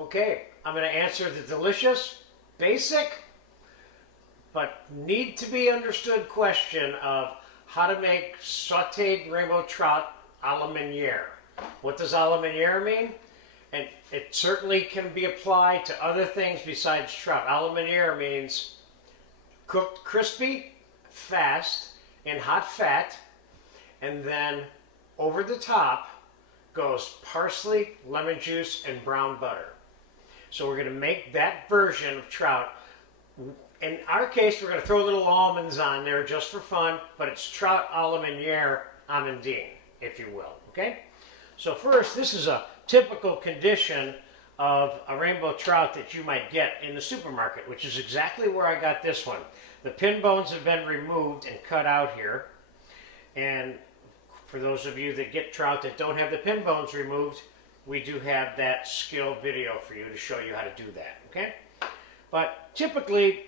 Okay, I'm going to answer the delicious, basic, but need to be understood question of how to make sauteed rainbow trout a la Meunière. What does a la Meunière mean? And it certainly can be applied to other things besides trout. A la Meunière means cooked crispy, fast, in hot fat, and then over the top goes parsley, lemon juice, and brown butter. So we're going to make that version of trout. In our case, we're going to throw little almonds on there just for fun, but it's trout a la Meunière amandine, if you will, okay? So first, this is a typical condition of a rainbow trout that you might get in the supermarket, which is exactly where I got this one. The pin bones have been removed and cut out here. And for those of you that get trout that don't have the pin bones removed, we do have that skill video for you to show you how to do that, okay? But typically,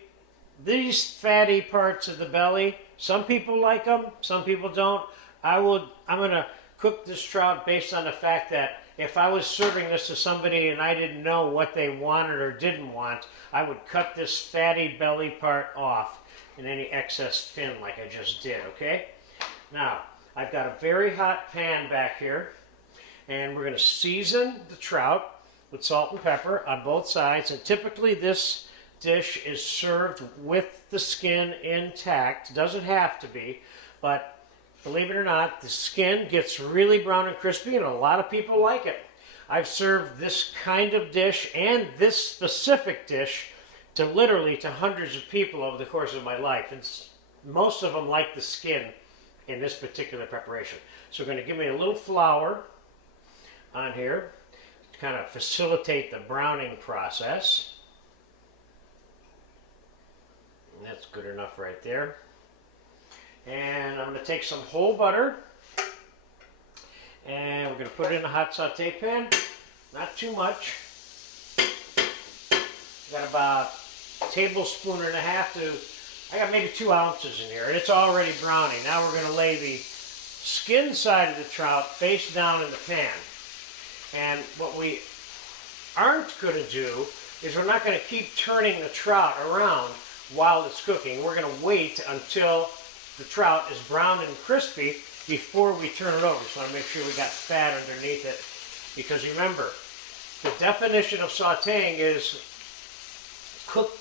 these fatty parts of the belly, some people like them, some people don't. I'm going to cook this trout based on the fact that if I was serving this to somebody and I didn't know what they wanted or didn't want, I would cut this fatty belly part off and any excess fin like I just did, okay? Now, I've got a very hot pan back here, and we're going to season the trout with salt and pepper on both sides, and typically this dish is served with the skin intact. It doesn't have to be, but believe it or not, the skin gets really brown and crispy, and a lot of people like it. I've served this kind of dish and this specific dish to literally to hundreds of people over the course of my life, and most of them like the skin in this particular preparation. So we're going to give me a little flour on here to kind of facilitate the browning process. And that's good enough right there. And I'm going to take some whole butter and we're going to put it in a hot saute pan. Not too much. Got about a tablespoon and a half to, I got maybe 2 ounces in here, and it's already browning. Now we're going to lay the skin side of the trout face down in the pan. And what we aren't going to do is we're not going to keep turning the trout around while it's cooking. We're going to wait until the trout is brown and crispy before we turn it over. So I want to make sure we got fat underneath it. Because remember, the definition of sauteing is cook.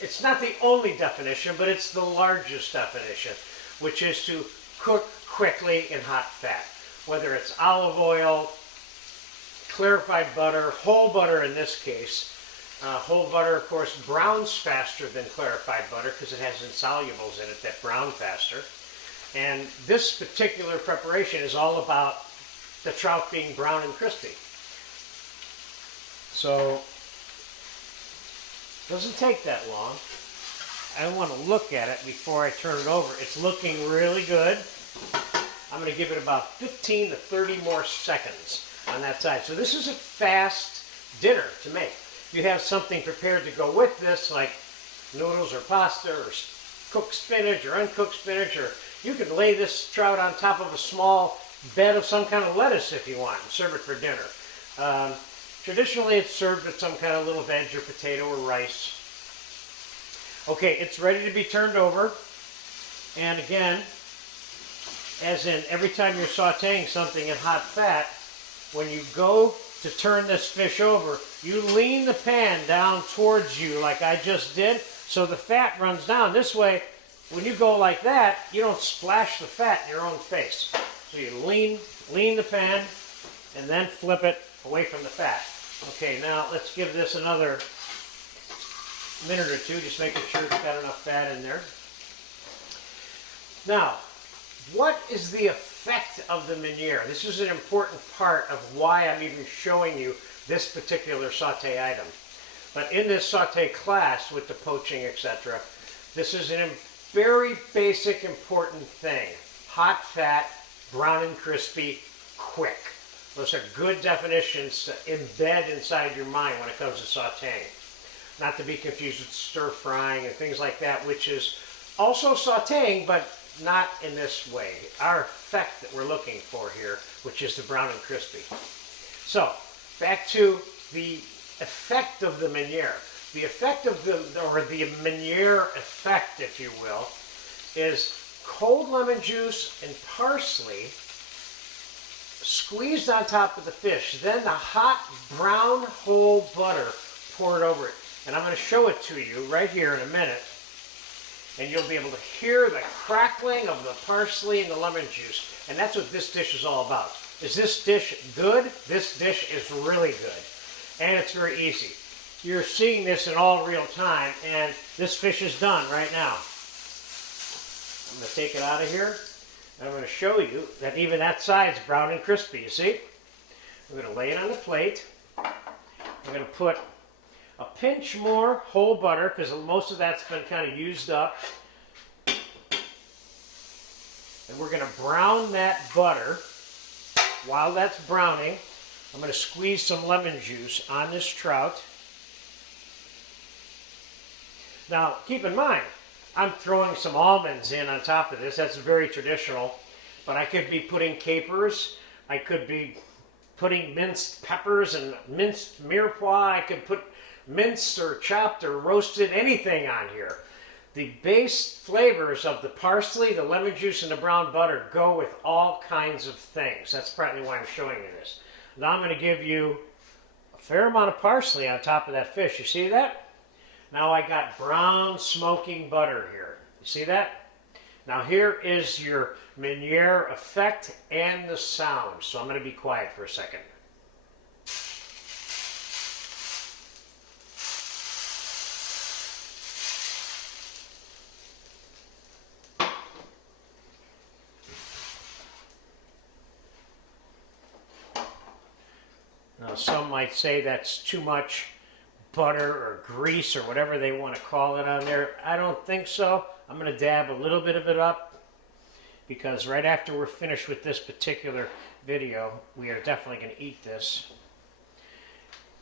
It's not the only definition, but it's the largest definition, which is to cook quickly in hot fat. Whether it's olive oil, clarified butter, whole butter in this case. Whole butter, of course, browns faster than clarified butter because it has insolubles in it that brown faster. And this particular preparation is all about the trout being brown and crispy. So, it doesn't take that long. I want to look at it before I turn it over. It's looking really good. I'm going to give it about 15 to 30 more seconds on that side. So this is a fast dinner to make. You have something prepared to go with this, like noodles or pasta or cooked spinach or uncooked spinach, or you could lay this trout on top of a small bed of some kind of lettuce if you want and serve it for dinner. Traditionally, it's served with some kind of little veg or potato or rice. Okay, it's ready to be turned over. And again, as in every time you're sauteing something in hot fat, when you go to turn this fish over, you lean the pan down towards you like I just did, so the fat runs down. This way, when you go like that, you don't splash the fat in your own face. So you lean the pan and then flip it away from the fat. Okay, now let's give this another minute or two, just making sure it's got enough fat in there. Now, what is the effect of the Meunière? This is an important part of why I'm even showing you this particular saute item. But in this saute class with the poaching, etc., this is a very basic, important thing. Hot fat, brown and crispy, quick. Those are good definitions to embed inside your mind when it comes to sauteing. Not to be confused with stir frying and things like that, which is also sauteing, but not in this way. Our effect that we're looking for here, which is the brown and crispy. So, back to the effect of the Meunière. The effect of or the Meunière effect, if you will, is cold lemon juice and parsley squeezed on top of the fish, then the hot brown whole butter poured over it. And I'm going to show it to you right here in a minute, and you'll be able to hear the crackling of the parsley and the lemon juice. And that's what this dish is all about. Is this dish good? This dish is really good. And it's very easy. You're seeing this in all real time, and this fish is done right now. I'm going to take it out of here, and I'm going to show you that even that side's brown and crispy, you see? I'm going to lay it on the plate. I'm going to put a pinch more whole butter, because most of that's been kind of used up. And we're going to brown that butter. While that's browning, I'm going to squeeze some lemon juice on this trout. Now, keep in mind, I'm throwing some almonds in on top of this. That's very traditional. But I could be putting capers. I could be putting minced peppers and minced mirepoix. I could put minced or chopped or roasted anything on here. The base flavors of the parsley, the lemon juice, and the brown butter go with all kinds of things. That's partly why I'm showing you this. Now I'm going to give you a fair amount of parsley on top of that fish. You see that? Now I got brown smoking butter here. You see that? Now here is your Meunière effect and the sound. So I'm going to be quiet for a second. Now some might say that's too much butter or grease or whatever they want to call it on there. I don't think so. I'm going to dab a little bit of it up, because right after we're finished with this particular video, we are definitely going to eat this.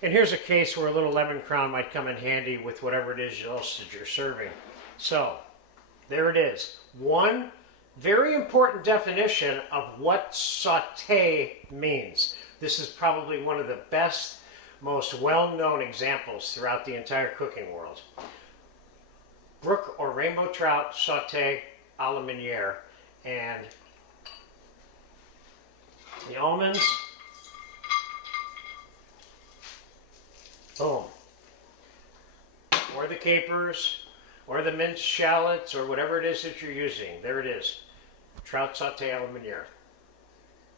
And here's a case where a little lemon crown might come in handy with whatever it is else that you're serving. So, there it is. One very important definition of what sauté means. This is probably one of the best, most well-known examples throughout the entire cooking world. Brook or rainbow trout sauté a la Meunière, and the almonds, boom, or the capers, or the minced shallots, or whatever it is that you're using. There it is, trout sauté a la Meunière.